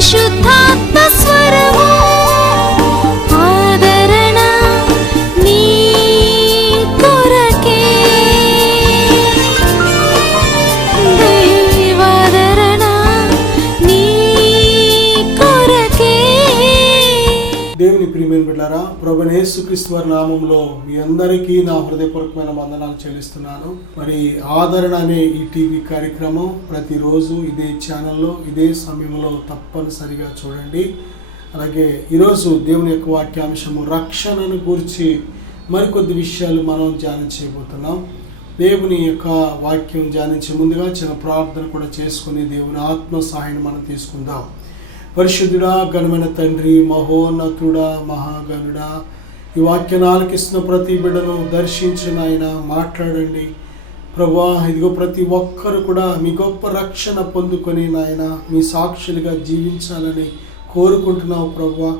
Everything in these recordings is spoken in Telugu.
పరిశుద్ధాత్మ స్వరము ఆదరణ నీ కొరకే, దైవాదరణ నీ కొరకే. దేవుని ప్రియమైన బిడ్డలారా, ప్రభువైన యేసుక్రీస్తు వారి నామములో మీ అందరికీ నా హృదయపూర్వకమైన వందనాలు చెల్లిస్తున్నాను. మరి ఆదరణ అనే ఈ టీవీ కార్యక్రమం ప్రతిరోజు ఇదే ఛానల్లో ఇదే సమయంలో తప్పనిసరిగా చూడండి. అలాగే ఈరోజు దేవుని యొక్క వాక్యాంశము రక్షణను గురించి మరికొద్ది విషయాలు మనం ధ్యానం చేయబోతున్నాం. దేవుని యొక్క వాక్యం ధ్యానించే ముందుగా చిన్న ప్రార్థన కూడా చేసుకుని దేవుని ఆత్మ సహాయాన్ని మనం తీసుకుందాం. పరిశుద్ధుడా, ఘనమైన తండ్రి, మహోన్నతుడా, మహాగణుడా, ఈ వాక్యాన్ని ఆలకిస్తున్న ప్రతి బిడ్డను దర్శించిన ఆయన మాట్లాడండి ప్రభువా. ఇదిగో ప్రతి ఒక్కరు కూడా మీ గొప్ప రక్షణ పొందుకొని నాయన మీ సాక్షులుగా జీవించాలని కోరుకుంటున్నావు ప్రభువా.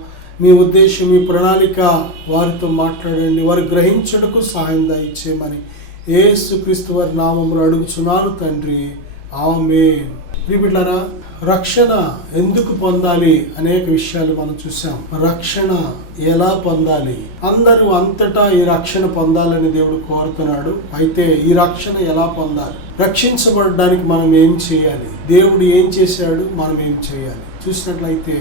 మీ ఉద్దేశం, మీ ప్రణాళిక వారితో మాట్లాడండి, వారు గ్రహించడానికి సహాయం దయచేయమని యేసుక్రీస్తు వారి నామములో అడుగుచున్నాను తండ్రి, ఆమేన్. ప్రియబిడ్డలారా, రక్షణ ఎందుకు పొందాలి అనేక విషయాలు మనం చూసాం. రక్షణ ఎలా పొందాలి? అందరూ అంతటా ఈ రక్షణ పొందాలని దేవుడు కోరుతున్నాడు. అయితే ఈ రక్షణ ఎలా పొందాలి? రక్షించబడడానికి మనం ఏం చేయాలి? దేవుడు ఏం చేశాడు, మనం ఏం చేయాలి? చూసినట్లయితే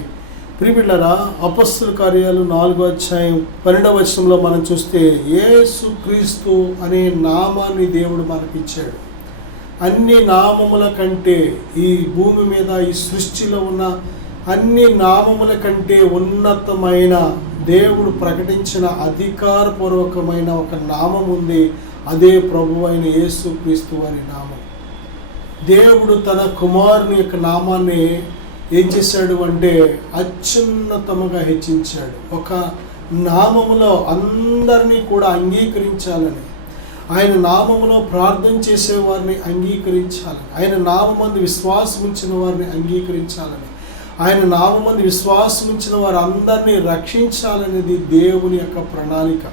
ప్రియబిడ్డలారా, అపొస్తలుల కార్యాలు 4వ అధ్యాయం 12వ వచనంలో మనం చూస్తే యేసుక్రీస్తు అనే నామాన్ని దేవుడు మనకిచ్చాడు. అన్ని నామముల కంటే, ఈ భూమి మీద ఈ సృష్టిలో ఉన్న అన్ని నామముల కంటే ఉన్నతమైన దేవుడు ప్రకటించిన అధికారపూర్వకమైన ఒక నామం ఉంది. అదే ప్రభువైన యేసుక్రీస్తు వారి నామం. దేవుడు తన కుమారుని యొక్క నామాన్ని ఏం చేశాడు అంటే అత్యున్నతముగా హెచ్చించాడు. ఒక నామములో అందరినీ కూడా అంగీకరించాలని, ఆయన నామములో ప్రార్థన చేసే వారిని అంగీకరించాలని, ఆయన నామమందు విశ్వాసం ఉంచిన వారిని అంగీకరించాలని, ఆయన నామమందు విశ్వాసం ఉంచిన వారు అందరినీ రక్షించాలనేది దేవుని యొక్క ప్రణాళిక.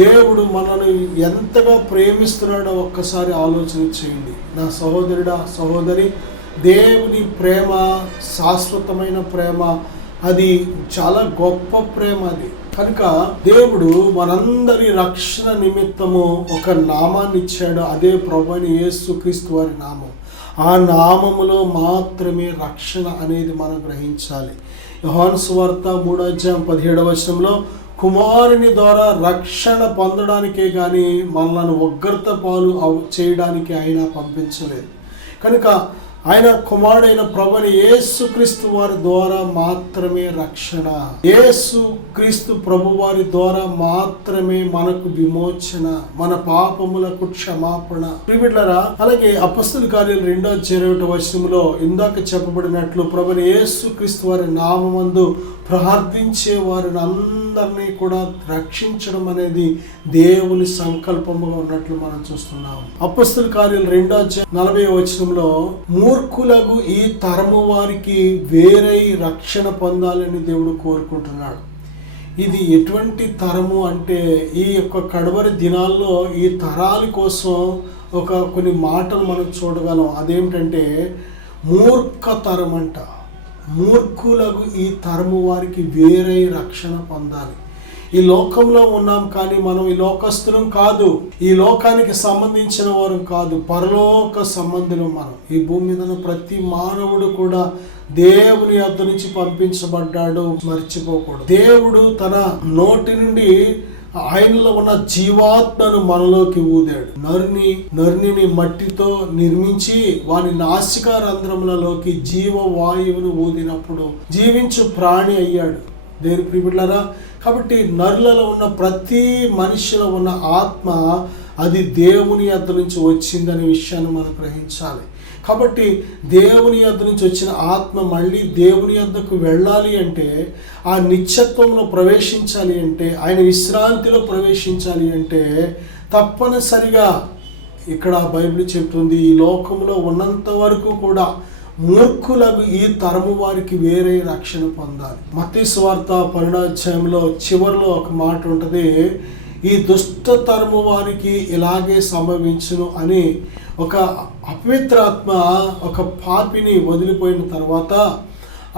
దేవుడు మనల్ని ఎంతగా ప్రేమిస్తున్నాడో ఒక్కసారి ఆలోచన చేయండి. నా సహోదరుడా, సహోదరి, దేవుని ప్రేమ శాశ్వతమైన ప్రేమ, అది చాలా గొప్ప ప్రేమ. అది కనుక దేవుడు మనందరి రక్షణ నిమిత్తము ఒక నామాన్ని ఇచ్చాడు. అదే ప్రభువైన యేసుక్రీస్తు వారి నామం. ఆ నామములో మాత్రమే రక్షణ అనేది మనం గ్రహించాలి. యోహాను సువార్త 3వ అధ్యాయం 17వ వచనంలో కుమారుని ద్వారా రక్షణ పొందడానికే కానీ మనల్ని ఉగ్రత పాలు చేయడానికి ఆయన పంపించలేదు. కనుక ఆయన కుమారుడైన ప్రభువైన యేసుక్రీస్తు వారి ద్వారా మాత్రమే రక్షణ. యేసుక్రీస్తు ప్రభు వారి ద్వారా మాత్రమే మనకు విమోచన, మన పాపములకు క్షమాపణ. ప్రియబిడ్డలారా, అలాగే అపొస్తలుల కార్యాలు 2వ అధ్యాయం 1వ వచనంలో ఇందాక చెప్పబడినట్లు ప్రభువైన యేసుక్రీస్తు వారి నామమందు ప్రార్థించే వారిని అందరినీ కూడా రక్షించడం అనేది దేవుని సంకల్పముగా ఉన్నట్లు మనం చూస్తున్నాం. అపొస్తలుల కార్యాలు 2వ అధ్యాయం 40వ వచనంలో మూర్ఖులకు ఈ తరము వారికి వేరే రక్షణ పొందాలని దేవుడు కోరుకుంటున్నాడు. ఇది ఎటువంటి తరము అంటే, ఈ యొక్క కడవరి దినాల్లో ఈ తరాల కోసం కొన్ని మాటలు మనం చూడగలం. అదేమిటంటే మూర్ఖ తరం అంట. మూర్ఖులకు ఈ తరము వారికి వేరే రక్షణ పొందాలి. ఈ లోకంలో ఉన్నాం కానీ మనం ఈ లోకస్తులం కాదు, ఈ లోకానికి సంబంధించిన వారు కాదు, పరలోక సంబంధులు మనం. ఈ భూమి మీద ప్రతి మానవుడు కూడా దేవుని యొద్ద నుంచి పంపించబడ్డాడు, మర్చిపోకూడదు. దేవుడు తన నోటి నుండి ఆయనలో ఉన్న జీవాత్మను మనలోకి ఊదాడు. నరుని మట్టితో నిర్మించి వాని నాసికా రంధ్రములలోకి జీవవాయువును ఊదినప్పుడు జీవించు ప్రాణి అయ్యాడు. దేవుని ప్రియబిడ్డలారా, కాబట్టి నరులలో ఉన్న ప్రతి మనిషిలో ఉన్న ఆత్మ అది దేవుని యొద్ద నుంచి వచ్చిందనే విషయాన్ని మనం గ్రహించాలి. కాబట్టి దేవుని యొద్ద నుంచి వచ్చిన ఆత్మ మళ్ళీ దేవుని యొద్దకు వెళ్ళాలి అంటే, ఆ నిత్యత్వంలో ప్రవేశించాలి అంటే, ఆయన విశ్రాంతిలో ప్రవేశించాలి అంటే తప్పనిసరిగా ఇక్కడ బైబిల్ చెప్తుంది, ఈ లోకంలో ఉన్నంత వరకు కూడా మూర్ఖులకు ఈ తరము వారికి వేరే రక్షణ పొందాలి. మత్తయి సువార్త 12వ అధ్యాయంలో చివరిలో ఒక మాట ఉంటుంది, ఈ దుష్ట తరము వారికి ఇలాగే సంభవించును అని. ఒక అపవిత్రాత్మ ఒక పాపిని వదిలిపోయిన తర్వాత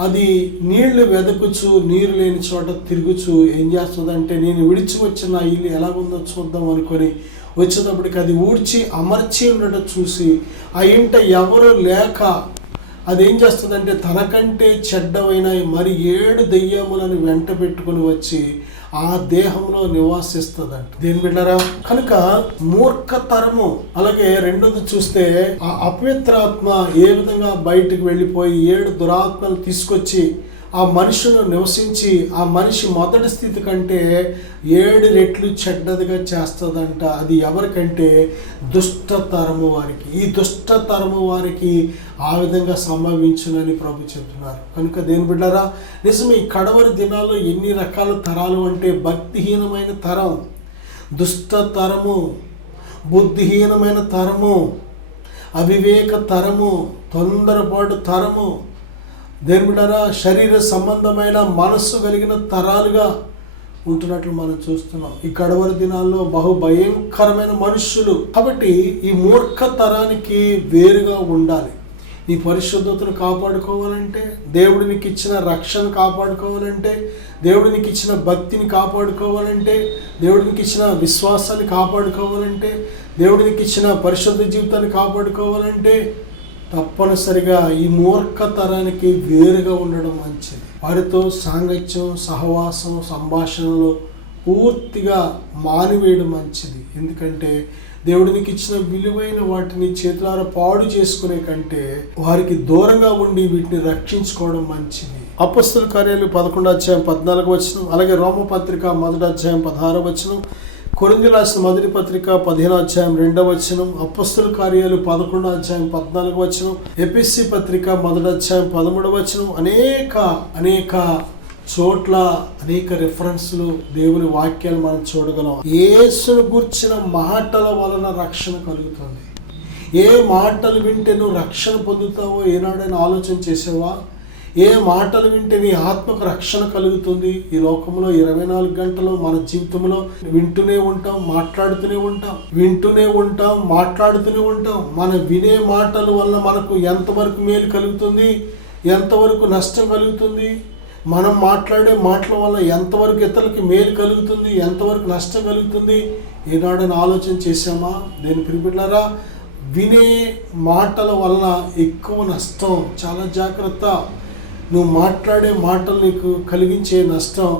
అది నీళ్లు వెదకుచు నీరు లేని చోట తిరుగుచు ఏం చేస్తుందంటే, నేను విడిచి వచ్చిన ఇల్లు ఎలాగుందో చూద్దాం అనుకొని వచ్చేటప్పటికి అది ఊడ్చి అమర్చి ఉండటం చూసి ఆ ఇంట ఎవరు లేక అదేం చేస్తుందంటే, తనకంటే చెడ్డవైన మరి 7 దెయ్యములను వెంట పెట్టుకుని వచ్చి ఆ దేహంలో నివాసిస్తుందంట. దేని బిడ్డరా, కనుక మూర్ఖతరము. అలాగే రెండోది చూస్తే, ఆ అపవిత్రాత్మ ఏ విధంగా బయటికి వెళ్ళిపోయి 7 దురాత్మలు తీసుకొచ్చి ఆ మనిషిని నివసించి ఆ మనిషి మొదటి స్థితి కంటే 7 రెట్లు చెడ్డదిగా చేస్తుందంట. అది ఎవరికంటే దుష్టతరము వారికి. ఈ దుష్టతరము వారికి ఆ విధంగా సంభవించునని ప్రభు చెప్తున్నారు. కనుక దేని బిడ్డరా, నిజమే ఈ కడవరి దినాల్లో ఎన్ని రకాల తరాలు అంటే, భక్తిహీనమైన తరం, దుష్టతరము, బుద్ధిహీనమైన తరము, అవివేక తరము, తొందరపాటు తరము, దేని బిడ్డరా శరీర సంబంధమైన మనస్సు కలిగిన తరాలుగా ఉంటున్నట్లు మనం చూస్తున్నాం ఈ కడవరి దినాల్లో. బహు భయంకరమైన మనుష్యులు. కాబట్టి ఈ మూర్ఖ తరానికి వేరుగా ఉండాలి. నీ పరిశుద్ధతను కాపాడుకోవాలంటే, దేవుడు నీకు ఇచ్చిన రక్షణ కాపాడుకోవాలంటే, దేవుడు నీకు ఇచ్చిన భక్తిని కాపాడుకోవాలంటే, దేవుడు నీకు ఇచ్చిన విశ్వాసాన్ని కాపాడుకోవాలంటే, దేవుడు నీకు ఇచ్చిన పరిశుద్ధ జీవితాన్ని కాపాడుకోవాలంటే తప్పనిసరిగా ఈ మూర్ఖ తరానికి వేరుగా ఉండడం మంచిది. వారితో సాంగత్యం, సహవాసం, సంభాషణలో పూర్తిగా మానివేయడం మంచిది. ఎందుకంటే దేవుడికి ఇచ్చిన విలువైన వాటిని చేతులారా పాడు చేసుకునే కంటే వారికి దూరంగా ఉండి వీటిని రక్షించుకోవడం మంచిది. అపొస్తలుల కార్యాలు 11:14, అలాగే రోమపత్రిక 1:16, కొరింథీయులకు రాసిన మొదటి పత్రిక 15:2, అపొస్తలుల కార్యాలు 11:14, ఎఫెసీ పత్రిక 1:13, అనేక చోట్ల అనేక రిఫరెన్స్లు, దేవుని వాక్యాలు మనం చూడగలం. యేసును గూర్చిన మాటల వలన రక్షణ కలుగుతుంది. ఏ మాటలు వింటే నువ్వు రక్షణ పొందుతావో ఏనాడైనా ఆలోచన చేసావా? ఏ మాటలు వింటే నీ ఆత్మకు రక్షణ కలుగుతుంది? ఈ లోకంలో 24 గంటలు మన జీవితంలో వింటూనే ఉంటాం, మాట్లాడుతూనే ఉంటాం. మన వినే మాటల వల్ల మనకు ఎంతవరకు మేలు కలుగుతుంది, ఎంతవరకు నష్టం కలుగుతుంది? మనం మాట్లాడే మాటల వల్ల ఎంతవరకు ఇతరులకి మేలు కలుగుతుంది, ఎంతవరకు నష్టం కలుగుతుంది? ఏనాడైనా ఆలోచన చేశామా? దేని ప్రియబిడ్డలారా, వినే మాటల వలన ఎక్కువ నష్టం. చాలా జాగ్రత్త. నువ్వు మాట్లాడే మాటలు నీకు కలిగించే నష్టం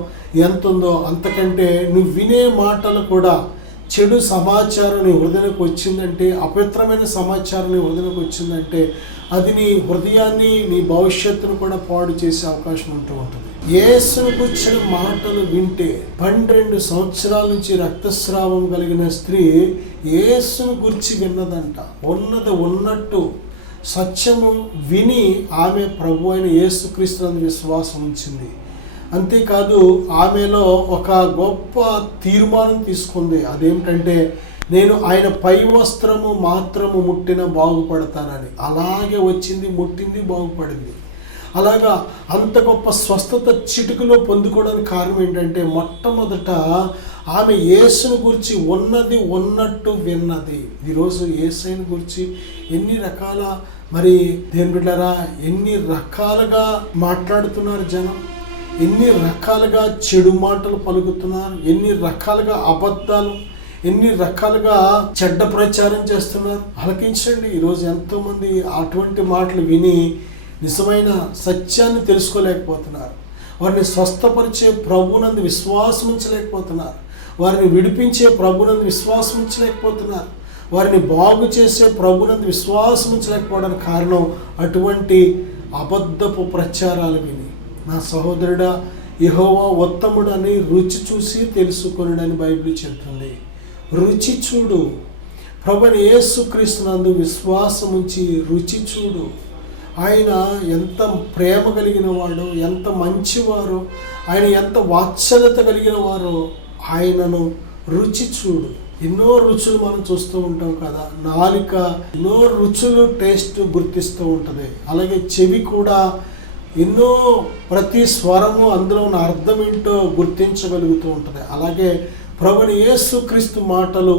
ఎంత ఉందో అంతకంటే నువ్వు వినే మాటలు కూడా, చెడు సమాచారం నీ హృదయానికి వచ్చిందంటే, అపవిత్రమైన సమాచారం నీ హృదయానికి వచ్చిందంటే అది నీ హృదయాన్ని, నీ భవిష్యత్తును కూడా పాడు చేసే అవకాశం ఉంటుంది. యేసును కూర్చిన మాటలు వింటే 12 సంవత్సరాల నుంచి రక్తస్రావం కలిగిన స్త్రీ యేసును గురించి విన్నదంట. ఉన్నట్టు సత్యము విని ఆమె ప్రభు అయిన యేసుక్రీస్తునందు విశ్వాసం ఉంచింది. అంతేకాదు ఆమెలో ఒక గొప్ప తీర్మానం తీసుకుంది. అదేమిటంటే, నేను ఆయన పై వస్త్రము మాత్రము ముట్టిన బాగుపడతానని. అలాగే వచ్చింది, ముట్టింది, బాగుపడింది. అలాగా అంత గొప్ప స్వస్థత చిటికలో పొందుకోవడానికి కారణం ఏంటంటే, మొట్టమొదట ఆమె యేసుని గురించి ఉన్నట్టు విన్నది. ఈరోజు యేసుని గురించి ఎన్ని రకాల దేని బిడ్డలారా, ఎన్ని రకాలుగా మాట్లాడుతున్నారు జనం, ఎన్ని రకాలుగా చెడు మాటలు పలుకుతున్నారు, ఎన్ని రకాలుగా అబద్ధాలు, ఎన్ని రకాలుగా చెడ్డ ప్రచారం చేస్తున్నారు. ఆలకించండి. ఈరోజు ఎంతోమంది అటువంటి మాటలు విని నిజమైన సత్యాన్ని తెలుసుకోలేకపోతున్నారు. వారిని స్వస్థపరిచే ప్రభునందు విశ్వాసం ఉంచలేకపోతున్నారు. వారిని విడిపించే ప్రభునందు విశ్వాసం ఉంచలేకపోతున్నారు. వారిని బాగు చేసే ప్రభునందు విశ్వాసం ఉంచలేకపోవడానికి కారణం అటువంటి అబద్ధపు ప్రచారాలు విని. నా సహోదరుడా, యెహోవా ఉత్తముడని రుచి చూసి తెలుసుకొనుడని బైబిల్ చెప్తుంది. రుచి చూడు. ప్రభువైన యేసుక్రీస్తునందు విశ్వాసం ఉంచి రుచి చూడు. ఆయన ఎంత ప్రేమ కలిగిన వాడో, ఎంత మంచివారో, ఆయన ఎంత వాత్సల్యత కలిగిన వారో ఆయనను రుచి చూడు. ఎన్నో రుచులు మనం చూస్తూ ఉంటాం కదా. నాలుక ఎన్నో రుచులు టేస్ట్ గుర్తిస్తూ ఉంటుంది. అలాగే చెవి కూడా ఎన్నో, ప్రతి స్వరము అందులో ఉన్న అర్థం ఏంటో గుర్తించగలుగుతూ ఉంటుంది. అలాగే ప్రభువైన యేసుక్రీస్తు మాటలు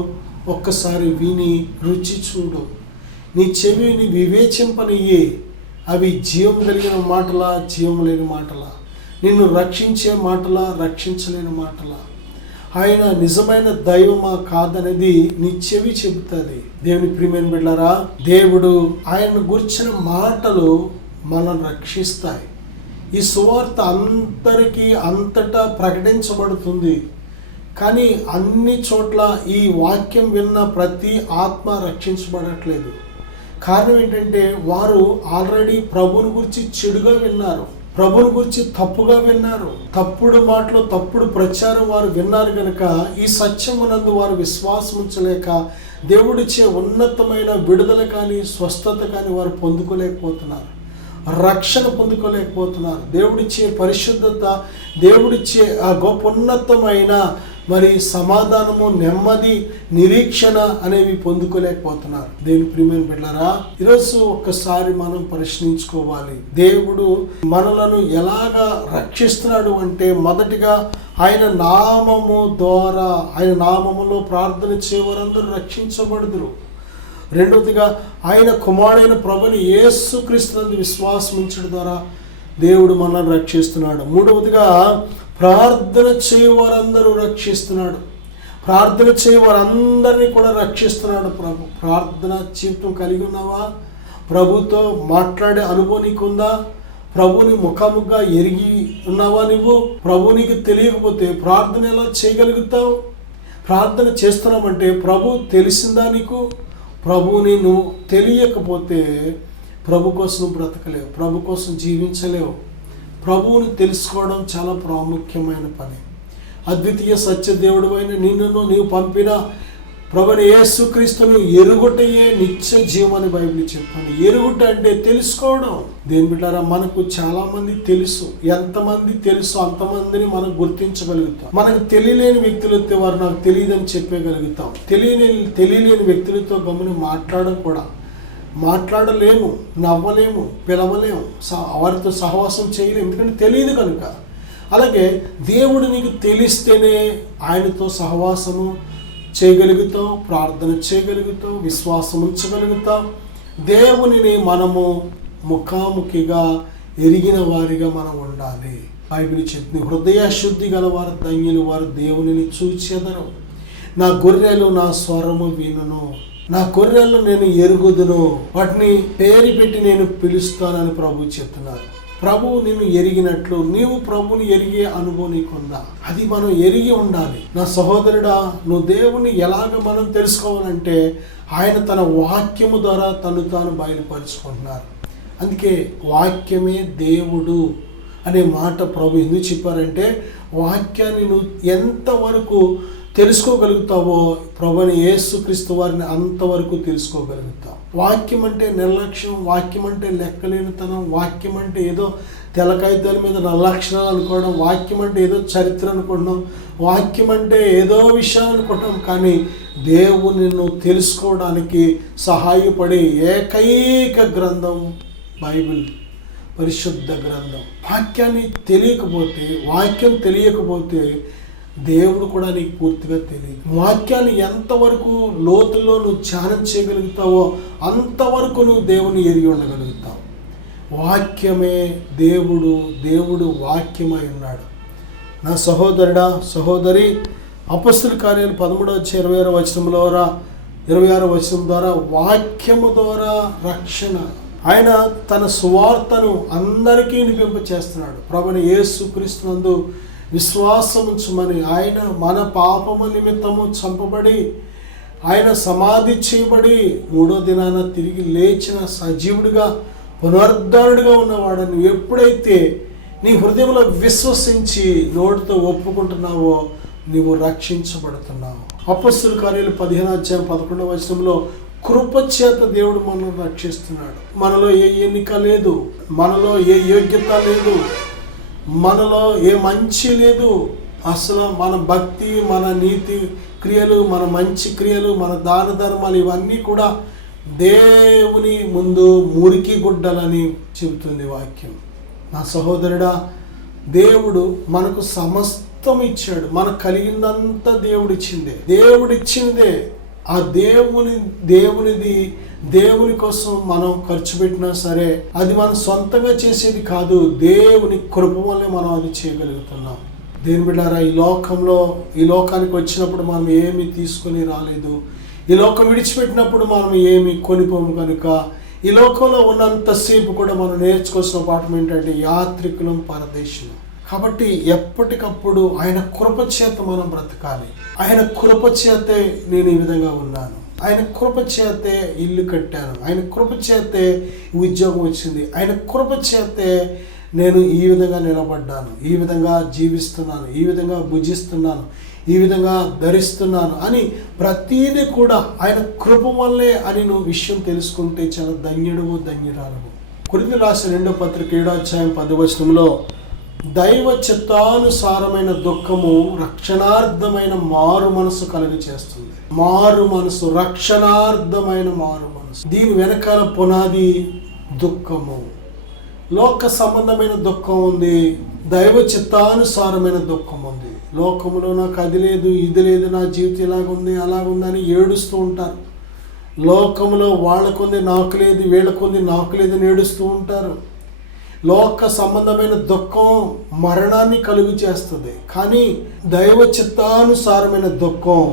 ఒక్కసారి విని రుచి చూడు. నీ చెవిని వివేచింపనియ్యి. అవి జీవం కలిగిన మాటలా, జీవం లేని మాటలా? నిన్ను రక్షించే మాటలా, రక్షించలేని మాటలా? ఆయన నిజమైన దైవమా కాదనేది నీ చెవి చెబుతుంది. దేవుని ప్రియమైన బిడ్డలారా, దేవుడు ఆయన గురించిన మాటలు మనల్ని రక్షిస్తాయి. ఈ సువార్త అందరికీ అంతటా ప్రకటించబడుతుంది. కానీ అన్ని చోట్ల ఈ వాక్యం విన్న ప్రతి ఆత్మ రక్షించబడట్లేదు. కారణం ఏంటంటే వారు ఆల్రెడీ ప్రభుని గురించి చెడుగా విన్నారు, ప్రభుని గురించి తప్పుగా విన్నారు, తప్పుడు మాటలు, తప్పుడు ప్రచారం వారు విన్నారు కనుక ఈ సత్యమునందు వారు విశ్వాసం ఉంచలేక దేవుడిచ్చే ఉన్నతమైన విడుదల కానీ, స్వస్థత కానీ వారు పొందుకోలేకపోతున్నారు, రక్షణ పొందుకోలేకపోతున్నారు. దేవుడిచ్చే పరిశుద్ధత, దేవుడిచ్చే ఆ గొప్ప ఉన్నతమైన సమాధానము, నెమ్మది, నిరీక్షణ అనేవి పొందుకోలేకపోతున్నారు. దేవుని ప్రియమైన బిడ్డలారా, ఈరోజు ఒక్కసారి మనం ప్రశ్నించుకోవాలి. దేవుడు మనలను ఎలాగా రక్షిస్తున్నాడు అంటే, మొదటిగా ఆయన నామము ద్వారా, ఆయన నామములో ప్రార్థన చేయవారందరూ రక్షించబడుదురు. రెండవదిగా ఆయన కుమారుడైన ప్రభుని యేసుక్రీస్తునందు విశ్వాసం ఉంచడం ద్వారా దేవుడు మనల్ని రక్షిస్తున్నాడు. మూడవదిగా ప్రార్థన చేయవారందరూ రక్షిస్తున్నాడు. ప్రార్థన చేయవారందరినీ కూడా రక్షిస్తున్నాడు ప్రభు. ప్రార్థన జీవితం కలిగి ఉన్నావా? ప్రభుతో మాట్లాడే అనుభవం నీకుందా? ప్రభుని ముఖాముఖంగా ఎరిగి ఉన్నావా? నువ్వు ప్రభు నీకు తెలియకపోతే ప్రార్థన ఎలా చేయగలుగుతావు? ప్రార్థన చేస్తున్నామంటే ప్రభు తెలిసిందా నీకు? ప్రభుని నువ్వు తెలియకపోతే ప్రభు కోసం నువ్వు బ్రతకలేవు, ప్రభు కోసం జీవించలేవు. ప్రభువుని తెలుసుకోవడం చాలా ప్రాముఖ్యమైన పని. అద్వితీయ సత్య దేవుడు అయిన నిన్ను నీవు పంపిన ప్రభుని యేసుక్రీస్తును ఎరుగుటయే నిత్య జీవం అని బైబిల్ చెప్తాను. ఎరుగుట అంటే తెలుసుకోవడం. దేని బిడ్డారా, మనకు చాలా మంది తెలుసు. ఎంతమంది తెలుసు అంతమందిని మనం గుర్తించగలుగుతాం. మనకు తెలియలేని వ్యక్తులతో వారు నాకు తెలియదని చెప్పగలుగుతాం. తెలియలేని వ్యక్తులతో గమని మాట్లాడలేము, నవ్వలేము, పిలవలేము, వారితో సహవాసం చేయలేము, ఎందుకంటే తెలియదు కనుక. అలాగే దేవుడు నీకు తెలిస్తేనే ఆయనతో సహవాసము చేయగలుగుతాం, ప్రార్థన చేయగలుగుతాం, విశ్వాసం ఉంచగలుగుతాం. దేవునిని మనము ముఖాముఖిగా ఎరిగిన వారిగా మనం ఉండాలి. బైబిల్ చెప్తుంది, హృదయ శుద్ధి గలవారు ధన్యులు, వారు దేవునిని చూచెదరు. నా గొర్రెలు నా స్వరము వినును, నా గొర్రెలను నేను ఎరుగుదును, వాటిని పేరు పెట్టి నేను పిలుస్తానని ప్రభు చెప్తున్నారు. ప్రభువు నిన్ను ఎరిగినట్లు నీవు ప్రభుని ఎరిగే అనుభవం నీకుందా? అది మనం ఎరిగి ఉండాలి. నా సహోదరుడా, నువ్వు దేవుని ఎలాగ మనం తెలుసుకోవాలంటే ఆయన తన వాక్యము ద్వారా తను తాను బయలుపరుచుకుంటున్నారు. అందుకే వాక్యమే దేవుడు అనే మాట ప్రభు ఎందుకు చెప్పారంటే, వాక్యాన్ని నువ్వు ఎంతవరకు తెలుసుకోగలుగుతావో ప్రభుని యేసుక్రీస్తు వారిని అంతవరకు తెలుసుకోగలుగుతావు. వాక్యం అంటే నిర్లక్ష్యం, వాక్యం అంటే లెక్కలేనితనం, వాక్యం అంటే ఏదో తెల్లకాగితాల మీద నల్లక్షరాలు అనుకోవడం, వాక్యం అంటే ఏదో చరిత్ర అనుకుంటున్నాం, వాక్యం అంటే ఏదో విషయాలు అనుకుంటాం. కానీ దేవుని నువ్వు తెలుసుకోవడానికి సహాయపడే ఏకైక గ్రంథం బైబిల్, పరిశుద్ధ గ్రంథం. వాక్యం తెలియకపోతే దేవుడు కూడా నీకు పూర్తిగా తెలియదు. వాక్యాన్ని ఎంతవరకు లోతుల్లో నువ్వు ధ్యానం చేయగలుగుతావో అంతవరకు నువ్వు దేవుని ఎరిగి ఉండగలుగుతావు. వాక్యమే దేవుడు, దేవుడు వాక్యమై ఉన్నాడు. నా సహోదరుడా, సహోదరి, అపొస్తలుల కార్యాలు 13:26 వచనం ద్వారా వాక్యము ద్వారా రక్షణ. ఆయన తన సువార్తను అందరికీ నింపింపచేస్తున్నాడు. ప్రభువైన యేసుక్రీస్తునందు విశ్వాసం ఉంచమని, ఆయన మన పాపము నిమిత్తము చంపబడి ఆయన సమాధి చేయబడి 3వ దినాన తిరిగి లేచిన సజీవుడిగా పునరుద్ధరుడిగా ఉన్నవాడని ఎప్పుడైతే నీ హృదయంలో విశ్వసించి నోటితో ఒప్పుకుంటున్నావో నీవు రక్షించబడుతున్నావు. అపొస్తలుల కార్యాలు 15:11 కృపచేత దేవుడు మనల్ని రక్షిస్తున్నాడు. మనలో ఏ ఎన్నిక లేదు, మనలో ఏ యోగ్యత లేదు, మనలో ఏ మంచి లేదు. అసలు మన భక్తి, మన నీతి క్రియలు, మన మంచి క్రియలు, మన దాన ధర్మాలు ఇవన్నీ కూడా దేవుని ముందు మురికి గుడ్డలని చెబుతుంది వాక్యం. నా సహోదరుడా, దేవుడు మనకు సమస్తం ఇచ్చాడు. మనకు కలిగిందంతా దేవుడిచ్చిందే. ఆ దేవునిది దేవుని కోసం మనం ఖర్చు పెట్టినా సరే అది మనం సొంతంగా చేసేది కాదు, దేవుని కృప వల్లే మనం అది చేయగలుగుతున్నాం. దేవుని బిడ్డారా, ఈ లోకానికి వచ్చినప్పుడు మనం ఏమి తీసుకొని రాలేదు. ఈ లోకం విడిచిపెట్టినప్పుడు మనం ఏమి కొనిపోము కనుక ఈ లోకంలో ఉన్నంతసేపు కూడా మనం నేర్చుకోవాల్సిన పాఠం ఏంటంటే యాత్రికులం, పరదేశులం. కాబట్టి ఎప్పటికప్పుడు ఆయన కృప చేత మనం బ్రతకాలి. ఆయన కృప చేతే నేను ఈ విధంగా ఉన్నాను, ఆయన కృప చేతే ఇల్లు కట్టాను, ఆయన కృప చేతే ఉద్యోగం వచ్చింది, ఆయన కృప చేతే నేను ఈ విధంగా నిలబడ్డాను, ఈ విధంగా జీవిస్తున్నాను, ఈ విధంగా భుజిస్తున్నాను, ఈ విధంగా ధరిస్తున్నాను అని ప్రతీది కూడా ఆయన కృప వల్లే అని నువ్వు విషయం తెలుసుకుంటే చాలా ధన్యుడువు, ధన్యురాలవు. కొరింథీయులకు రాసిన 2వ పత్రిక 7వ అధ్యాయం 10వ వచనంలో దైవ చిత్తానుసారమైన దుఃఖము రక్షణార్థమైన మారు మనసు కలుగు చేస్తుంది. మారు మనసు, రక్షణార్థమైన మారు మనసు. దీని వెనకాల పునాది దుఃఖము. లోక సంబంధమైన దుఃఖం ఉంది, దైవ చిత్తానుసారమైన దుఃఖం ఉంది. లోకములో నాకు అది లేదు, ఇది లేదు, నా జీవితం ఇలాగుంది అలాగుందని ఏడుస్తూ ఉంటారు. లోకములో వాళ్ళకుంది నాకు లేదు, వీళ్ళకుంది నాకు లేదని ఏడుస్తూ ఉంటారు. లోక సంబంధమైన దుఃఖం మరణాన్ని కలుగు చేస్తుంది. కానీ దైవ చిత్తానుసారమైన దుఃఖం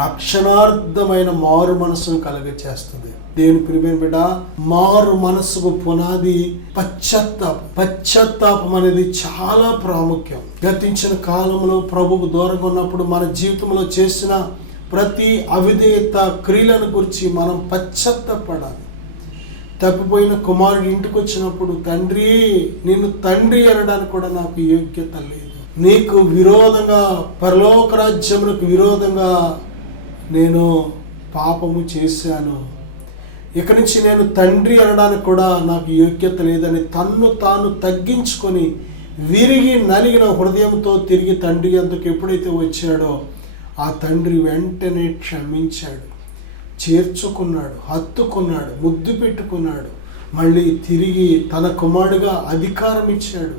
రక్షణార్థమైన మారు మనసును కలుగ చేస్తుంది. దేవుని ప్రియమైన బిడ్డ, మారు మనసుకు పునాది పశ్చాత్తాపం అనేది చాలా ప్రాముఖ్యం. గతించిన కాలంలో ప్రభువుకు దూరంగా ఉన్నప్పుడు మన జీవితంలో చేసిన ప్రతి అవిధేయత క్రియలను గురించి మనం పశ్చాత్తాపడాలి. తప్పిపోయిన కుమారుడు ఇంటికి వచ్చినప్పుడు, తండ్రి నిన్ను తండ్రి అనడానికి కూడా నాకు యోగ్యత లేదు, నీకు విరోధంగా, పరలోక రాజ్యములకు విరోధంగా నేను పాపము చేశాను, ఇక నుంచి నేను తండ్రి అనడానికి కూడా నాకు యోగ్యత లేదని తన్ను తాను తగ్గించుకొని విరిగి నలిగిన హృదయంతో తిరిగి తండ్రి అంతకు ఎప్పుడైతే వచ్చాడో ఆ తండ్రి వెంటనే క్షమించాడు, చేర్చుకున్నాడు, హత్తుకున్నాడు, ముద్దు పెట్టుకున్నాడు. మళ్ళీ తిరిగి తన కుమారుడుగా అధికారం ఇచ్చాడు.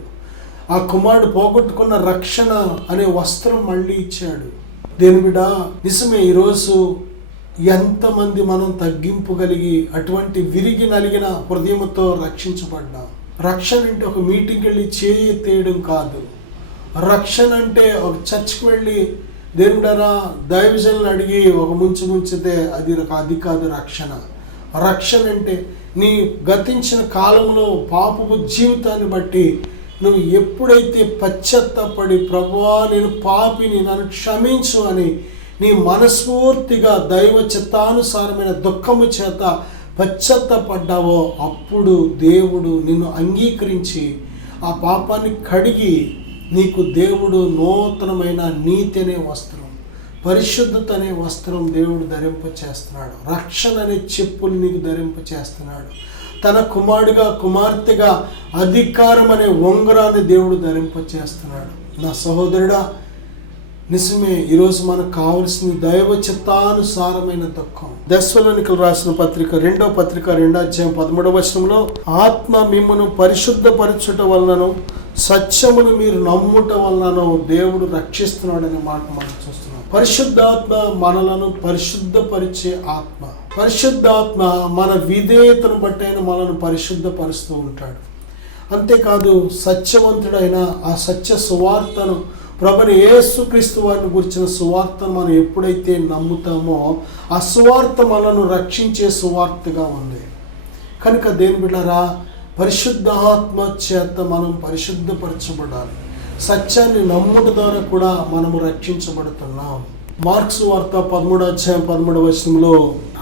ఆ కుమారుడు పోగొట్టుకున్న రక్షణ అనే వస్త్రం మళ్ళీ ఇచ్చాడు. దేవుని బిడ్డ, నిజమే ఈరోజు ఎంతమంది మనం తగ్గింపు కలిగి అటువంటి విరిగి నలిగిన హృదయంతో రక్షించబడ్డాం. రక్షణ అంటే ఒక మీటింగ్కి వెళ్ళి చేయి ఎత్తేయడం కాదు. రక్షణ అంటే ఒక చర్చ్కి వెళ్ళి దేవుడారా దైవజనులను అడిగి ఒక ముంచితే అది కాదు రక్షణ. రక్షణ అంటే నీ గతించిన కాలంలో పాపపు జీవితాన్ని బట్టి నువ్వు ఎప్పుడైతే పశ్చాత్తాపడి ప్రభువా నేను పాపిని, నన్ను క్షమించు అని నీ మనస్ఫూర్తిగా దైవ చిత్తానుసారమైన దుఃఖము చేత పశ్చాత్తాపడ్డావో అప్పుడు దేవుడు నిన్ను అంగీకరించి ఆ పాపాన్ని కడిగి నీకు దేవుడు నూతనమైన నీతి అనే వస్త్రం, పరిశుద్ధత అనే వస్త్రం దేవుడు ధరింప చేస్తున్నాడు. రక్షణ అనే చెప్పులు నీకు ధరింప చేస్తున్నాడు. తన కుమారుడిగా, కుమార్తెగా అధికారం అనే ఉంగరాన్ని దేవుడు ధరింప చేస్తున్నాడు. నా సహోదరుడా, నిజమే ఈరోజు మనకు కావలసిన దైవ చిత్తానుసారమైన దుఃఖం. దశలోనికలు రాసిన పత్రిక 2వ పత్రిక 2వ అధ్యాయం 13వ వచనంలో ఆత్మ మిమ్మును పరిశుద్ధపరచుట వలనను సత్యమును మీరు నమ్ముట వలనను దేవుడు రక్షిస్తున్నాడనే మాట మనం చూస్తున్నాం. పరిశుద్ధాత్మ మనలను పరిశుద్ధపరిచే ఆత్మ. పరిశుద్ధాత్మ మన విధేయతను బట్టి ఆయన మనను పరిశుద్ధపరుస్తూ ఉంటాడు. అంతేకాదు సత్యవంతుడైన ఆ సత్య సువార్తను, ప్రభుని యేసుక్రీస్తు వారిని గురించిన సువార్తను మనం ఎప్పుడైతే నమ్ముతామో ఆ సువార్త మనను రక్షించే సువార్తగా ఉంది. కనుక దేవుని బిడ్డలారా, పరిశుద్ధాత్మ చేత మనం పరిశుద్ధపరచబడాలి. సత్యాన్ని నమ్ముట ద్వారా కూడా మనము రక్షించబడుతున్నాం. మార్క్స్ వార్త 13వ అధ్యాయం 13వ వచనంలో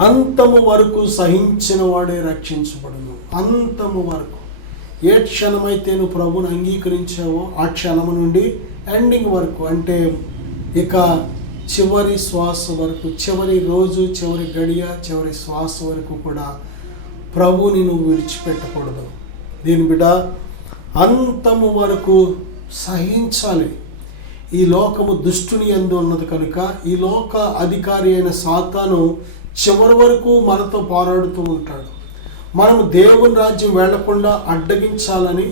అంతము వరకు సహించిన వాడే రక్షించబడును. అంతము వరకు. ఏ క్షణమైతే నువ్వు ప్రభుని అంగీకరించావో ఆ క్షణము నుండి ఎండింగ్ వరకు, అంటే ఇక చివరి శ్వాస వరకు, చివరి రోజు, చివరి గడియ, చివరి శ్వాస వరకు కూడా ప్రభుని నువ్వు విడిచిపెట్టకూడదు. దీని బిడ్డ, అంతము వరకు సహించాలి. ఈ లోకము దుష్టుని యందు ఉన్నది కనుక ఈ లోక అధికారి అయిన సాతాను చివరి వరకు మనతో పోరాడుతూ ఉంటాడు. మనము దేవుని రాజ్యం వెళ్లకుండా అడ్డగించాలని,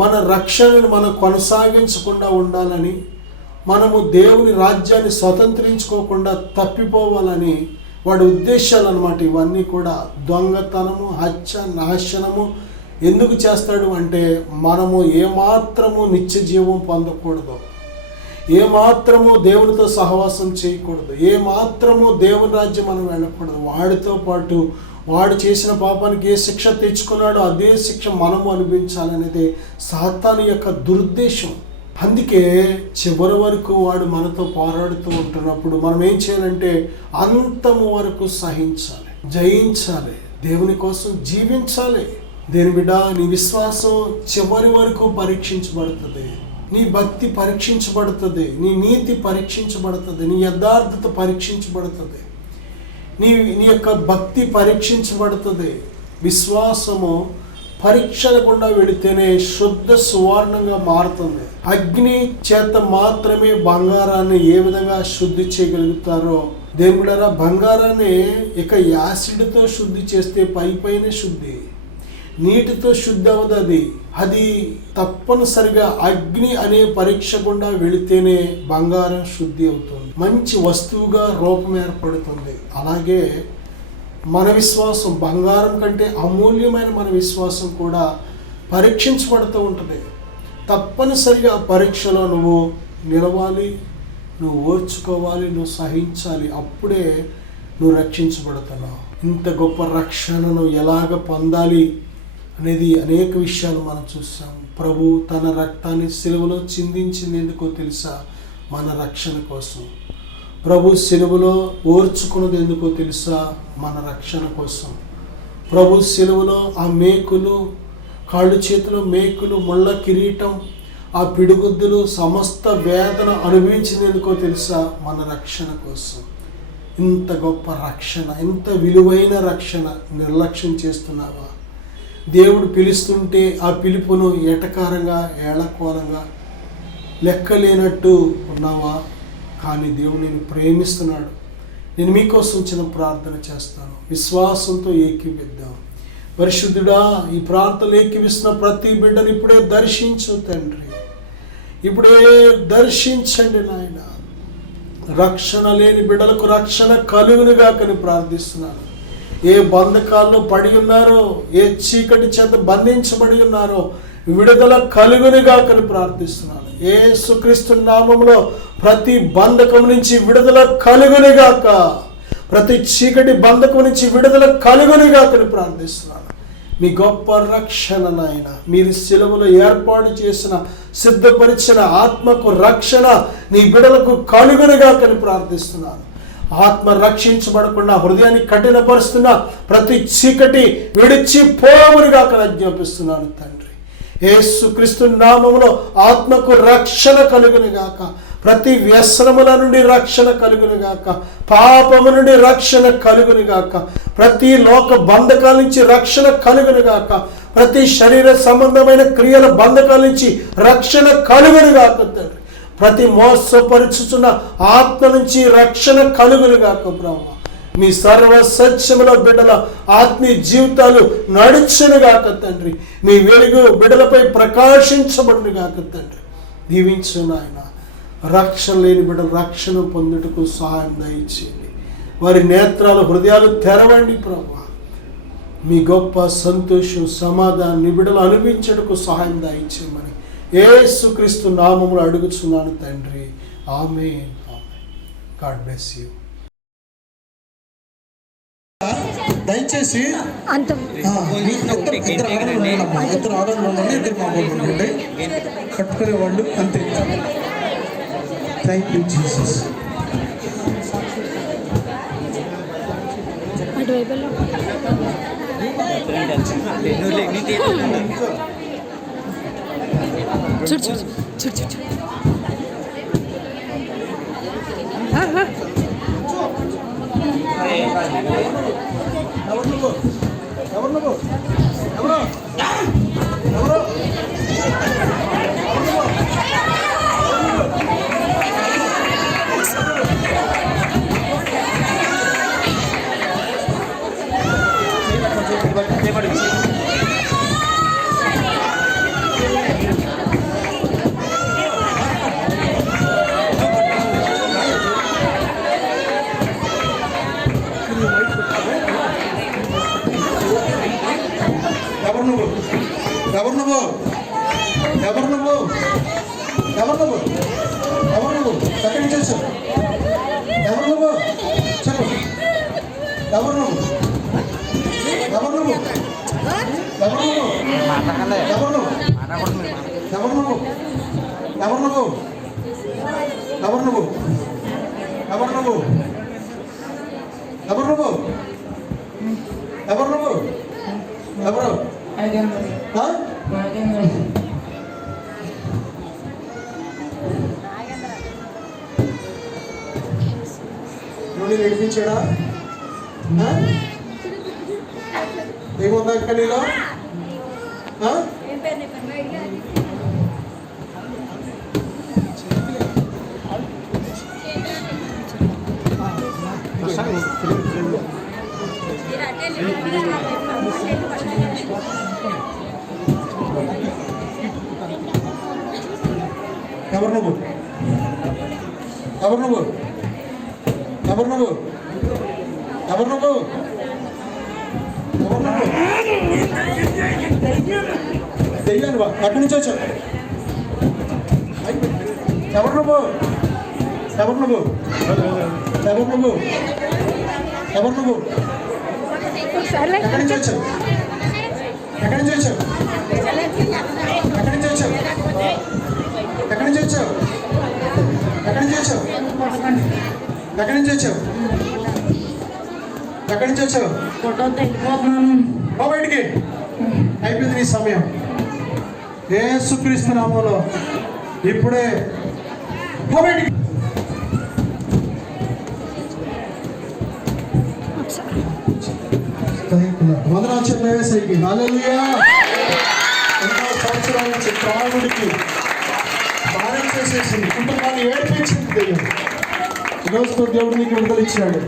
మన రక్షణను మనం కొనసాగించకుండా ఉండాలని, మనము దేవుని రాజ్యాన్ని స్వతంత్రించుకోకుండా తప్పిపోవాలని వాడి ఉద్దేశాలు అన్నమాట ఇవన్నీ కూడా. దొంగతనము, హత్య, నాశనము ఎందుకు చేస్తాడు అంటే మనము ఏమాత్రము నిత్య జీవం పొందకూడదు, ఏమాత్రము దేవునితో సహవాసం చేయకూడదు, ఏమాత్రము దేవుని రాజ్యం మనం వెళ్ళకూడదు. వాడితో పాటు వాడు చేసిన పాపానికి ఏ శిక్ష తెచ్చుకున్నాడో అదే శిక్ష మనము అనుభవించాలనేది సాతాను యొక్క దురుద్దేశం. అందుకే చివరి వరకు వాడు మనతో పోరాడుతూ ఉంటున్నప్పుడు మనం ఏం చేయాలంటే అంతము వరకు సహించాలి, జయించాలి, దేవుని కోసం జీవించాలి. దేని బిడ్డ, నీ విశ్వాసం చివరి వరకు పరీక్షించబడుతుంది, నీ భక్తి పరీక్షించబడుతుంది, నీ నీతి పరీక్షించబడుతుంది, నీ యథార్థత పరీక్షించబడుతుంది, నీ యొక్క భక్తి పరీక్షించబడుతుంది. విశ్వాసము పరీక్షల గుండా వెళితేనే శుద్ధ సువర్ణంగా మారుతుంది. అగ్ని చేత మాత్రమే బంగారాన్ని ఏ విధంగా శుద్ధి చేయగలుగుతారో దేవుడారా, బంగారాన్ని ఇక యాసిడ్తో శుద్ధి చేస్తే పైన శుద్ధి, నీటితో శుద్ధి అవ్వదు. అది తప్పనిసరిగా అగ్ని అనే పరీక్ష గుండా వెళితేనే బంగారం శుద్ధి అవుతుంది, మంచి వస్తువుగా రూపం ఏర్పడుతుంది. అలాగే మన విశ్వాసం, బంగారం కంటే అమూల్యమైన మన విశ్వాసం కూడా పరీక్షించబడుతూ ఉంటుంది. తప్పనిసరిగా పరీక్షలో నువ్వు నిలవాలి, నువ్వు ఓర్చుకోవాలి, నువ్వు సహించాలి. అప్పుడే నువ్వు రక్షించబడుతున్నావు. ఇంత గొప్ప రక్షణను ఎలాగ పొందాలి అనేది అనేక విషయాలు మనం చూసాం. ప్రభు తన రక్తాన్ని సిలువలో చిందించింది ఎందుకో తెలుసా? మన రక్షణ కోసం. ప్రభు సిలువలో ఓర్చుకున్నది ఎందుకో తెలుసా? మన రక్షణ కోసం. ప్రభు సిలువలో ఆ మేకులు, కాళ్ళు చేతిలో మేకులు, ముళ్ళ కిరీటం, ఆ పిడిగుద్దులు, సమస్త వేదన అనుభవించింది ఎందుకో తెలుసా? మన రక్షణ కోసం. ఇంత గొప్ప రక్షణ, ఇంత విలువైన రక్షణ నిర్లక్ష్యం చేస్తున్నావా? దేవుడు పిలుస్తుంటే ఆ పిలుపును ఎటకారంగా, ఏళకోలంగా లెక్కలేనట్టు ఉన్నావా? కానీ దేవుడు నేను ప్రేమిస్తున్నాడు. నేను మీకోసం చిన్న ప్రార్థన చేస్తాను. విశ్వాసంతో ఏకీవిద్దాం. పరిశుద్ధుడా, ఈ ప్రార్థనలు ఏకీవిస్తున్న ప్రతి బిడ్డను ఇప్పుడే దర్శించు తండ్రి, ఇప్పుడే దర్శించండి నాయన. రక్షణ లేని బిడ్డలకు రక్షణ కలుగునుగాకని ప్రార్థిస్తున్నాను. ఏ బంధకాల్లో పడి ఉన్నారో, ఏ చీకటి చేత బంధించబడి ఉన్నారో విడుదల కలుగునుగాకని ప్రార్థిస్తున్నాను. యేసుక్రీస్తు నామములో ప్రతి బంధకం నుంచి విడుదల కలుగునుగాక, ప్రతి చీకటి బంధకం నుంచి విడుదల కలుగునుగాకని ప్రార్థిస్తున్నాను. మీ గొప్ప రక్షణ నాయన, మీరు సిలువలో ఏర్పాటు చేసిన, సిద్ధపరిచిన ఆత్మకు రక్షణ నీ బిడ్డలకు కలుగునుగాకని ప్రార్థిస్తున్నాను. ఆత్మ రక్షించబడకుండా హృదయాన్ని కఠినపరుస్తున్న ప్రతి చీకటి విడిచిపోవునుగాక ఆజ్ఞాపిస్తున్నాను తండ్రి. యేసుక్రీస్తు నామములో ఆత్మకు రక్షణ కలుగునుగాక, ప్రతి వ్యసనముల నుండి రక్షణ కలుగునుగాక, పాపము నుండి రక్షణ కలుగునుగాక, ప్రతి లోక బంధకాల నుంచి రక్షణ కలుగునుగాక, ప్రతి శరీర సంబంధమైన క్రియల బంధకాల నుంచి రక్షణ కలుగునుగాక తండ్రి. ప్రతి మోసపరుచుచున్న ఆత్మ నుంచి రక్షణ కలుగునుగాక ప్రభు. మీ సర్వ సత్యముల బిడ్డల ఆత్మీయ జీవితాలు నడుచునుగాక తండ్రి. మీ వెలుగు బిడ్డలపై ప్రకాశించబడునుగాక తండ్రి. దీవించు నాయన. రక్షణ లేని బిడ్డలు రక్షణ పొందుటకు సహాయం దయచేయండి. వారి నేత్రాలు, హృదయాలు తెరవండి ప్రభు. మీ గొప్ప సంతోషం, సమాధానం నీ బిడ్డలు అనుభవించటకు సహాయం దయచేయమని యేసుక్రీస్తు నామములో అడుగుచున్నాను తండ్రి. ఆమేన్. God bless you. దయచేసి ఇద్దరు ఆడవాళ్ళు ఉండండి, ఇద్దరు మామూలు ఉండండి, కట్టుకునే వాళ్ళు అంతే. Thank you Jesus. చూడు చూడు చూడు చూడు చూడు. ఎవరు నువ్వు? ఎవరు నువ్వు? ఎవరు నువ్వు? ఎక్కడి నుంచి వచ్చావు? ఎవరు నువ్వు? చెప్పు. ఎవరు నువ్వు? ఎవరు నువ్వు? ఎవరు నువ్వు? ఎవరు నువ్వు? ఎవరు నువ్వు? ఎవరు నువ్వు? ఎవరు నువ్వు? ఎవరు నువ్వు? ఎవరు నువ్వు? ఎవరు నువ్వు? ఎవరు? నువ్వు నడిపించాడా? ఏముందా ఇంకా నీలో? ఎవరు నువ్వు? ఎవరు నువ్వు? ఎవరు నువ్వు? ఎవరు నువ్వు? ఎవరు నువ్వు? తెలియను బా. అక్కడి నుంచి వచ్చావు. ఎవరు నువ్వు? ఎవరు నువ్వు? ఎవరు నువ్వు? ఎవరు నువ్వు? ఎక్కడి నుంచి వచ్చావు? ఎక్కడి నుంచి వచ్చావు? ఎక్కడి నుంచి వచ్చావు? ఎక్కడి నుంచి వచ్చావు? ఎక్కడి నుంచి వచ్చావు? ఎక్కడి నుంచి వచ్చావు? ఎక్కడి నుంచి వచ్చావు? బయటికి అయిపోయింది నీ సమయం. యేసుక్రీస్తు నామములో ఇప్పుడే బయటికి. వందనాలు చెప్పేసరికి హల్లెలూయా. ఎన్నో సంవత్సరాల నుంచి త్రాగుడికి భారం చేసేసింది, కుటుంబాన్ని ఏడిపించింది దెయ్యం. ఈరోజుతో దేవుడు నీకు విడుదల ఇచ్చాడు.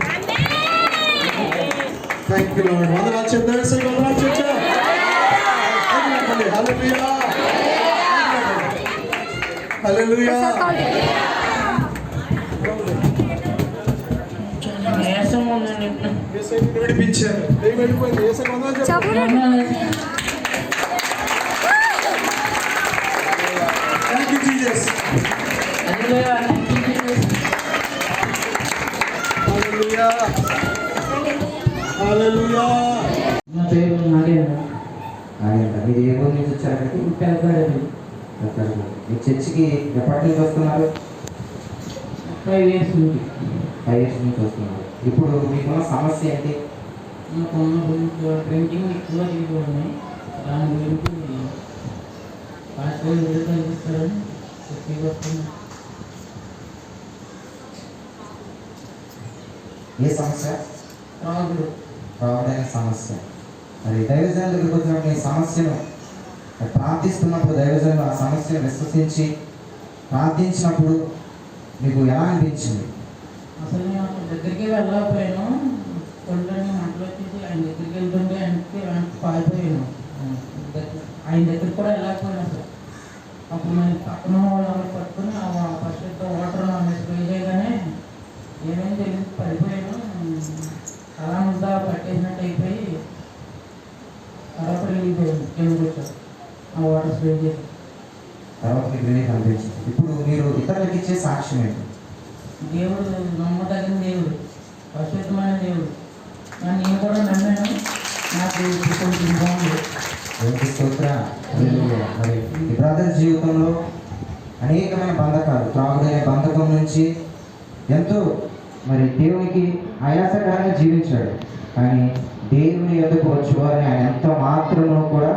Thank you Lord. వందనాలు చెప్పేసరికి వందనాలు చెప్పా. హల్లెలూయా హల్లెలూయా. విడిపించారు. వెళ్ళిపోయింది. Thank you Jesus. హల్లెలూయా హల్లెలూయా. నా పేరు నాగేంద్ర. మీరు ఏ ఊరు నుంచి వచ్చారంటే మీ చర్చికి ఎప్పటి నుంచి వస్తున్నారు? 5 years నుంచి. 5 years నుంచి వస్తున్నారు. ఇప్పుడు మీకున్న సమస్య ఏంటి? ప్రింటింగ్ ఎక్కువ తీసుకోండి. దాని గురించి పాస్పోర్ట్ కనిపిస్తారని వస్తుంది. ఏ సమస్య? రావడైన సమస్య. మరి దైవజనుల దగ్గరికి వచ్చినప్పుడు ఈ సమస్యను ప్రార్థిస్తున్నప్పుడు దైవజనులు ఆ సమస్యను విశ్వసించి ప్రార్థించినప్పుడు మీకు ఎలా అనిపించింది? అసలు నేను దగ్గరికి వెళ్ళకపోయాను. కొడుకుని మంటలు వచ్చేసి ఆయన దగ్గరికి వెళ్తుంటే ఆయనకి పారిపోయాను. ఆయన దగ్గరికి కూడా వెళ్ళకపోయాను అసలు. అప్పుడు నేను పక్కన వాళ్ళని పట్టుకుని ఫస్ట్ వాటర్ స్ప్రే చేయగానే ఏమేమి తెలియదు పడిపోయాను. అలా అంతా పట్టేసినట్టు అయిపోయి తర్వాత రిలీజ్ అయ్యాను. కిందకి వచ్చాను ఆ వాటర్ స్ప్రే చేసి. తర్వాత మీకు రిలీఫ్ అనిపించింది. ఇప్పుడు మీరు ఇతరులకు ఇచ్చే సాక్ష్యం ఏంటి? దేవుడు నమ్మదగిన దేవుడు, పరిశుద్ధమైన దేవుడు. నేను కూడా నమ్మాను. నాకు కొంచెం బాగుంది. మరి ఈ బ్రదర్ జీవితంలో అనేకమైన బంధకాలు, త్రాగుడైన బంధకం నుంచి ఎంతో మరి దేవునికి ఆయాసకరంగా జీవించాడు. కానీ దేవుని యొద్దకు వచ్చేవారిని ఆయన ఎంత మాత్రమో కూడా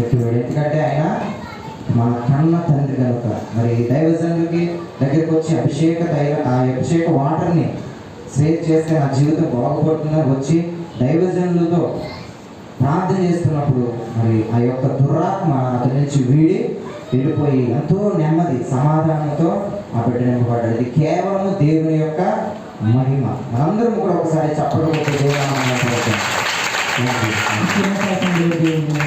ఎక్కివాడు. ఎందుకంటే ఆయన మా కన్న తండ్రి కనుక. మరి దైవజనుడికి దగ్గరికి వచ్చి ఆ అభిషేక వాటర్ని సేవ్ చేస్తే నా జీవితం బాగుపడుతుందని వచ్చి దైవజనులతో ప్రార్థన చేస్తున్నప్పుడు మరి ఆ యొక్క దురాత్మ అతని నుంచి వీడి వెళ్ళిపోయి ఎంతో నెమ్మది సమాధానంతో ఆ బిడ్డ నింపబడ్డాడు. ఇది కేవలం దేవుని యొక్క మహిమ. మనందరం కూడా ఒకసారి చెప్పడం దేవుని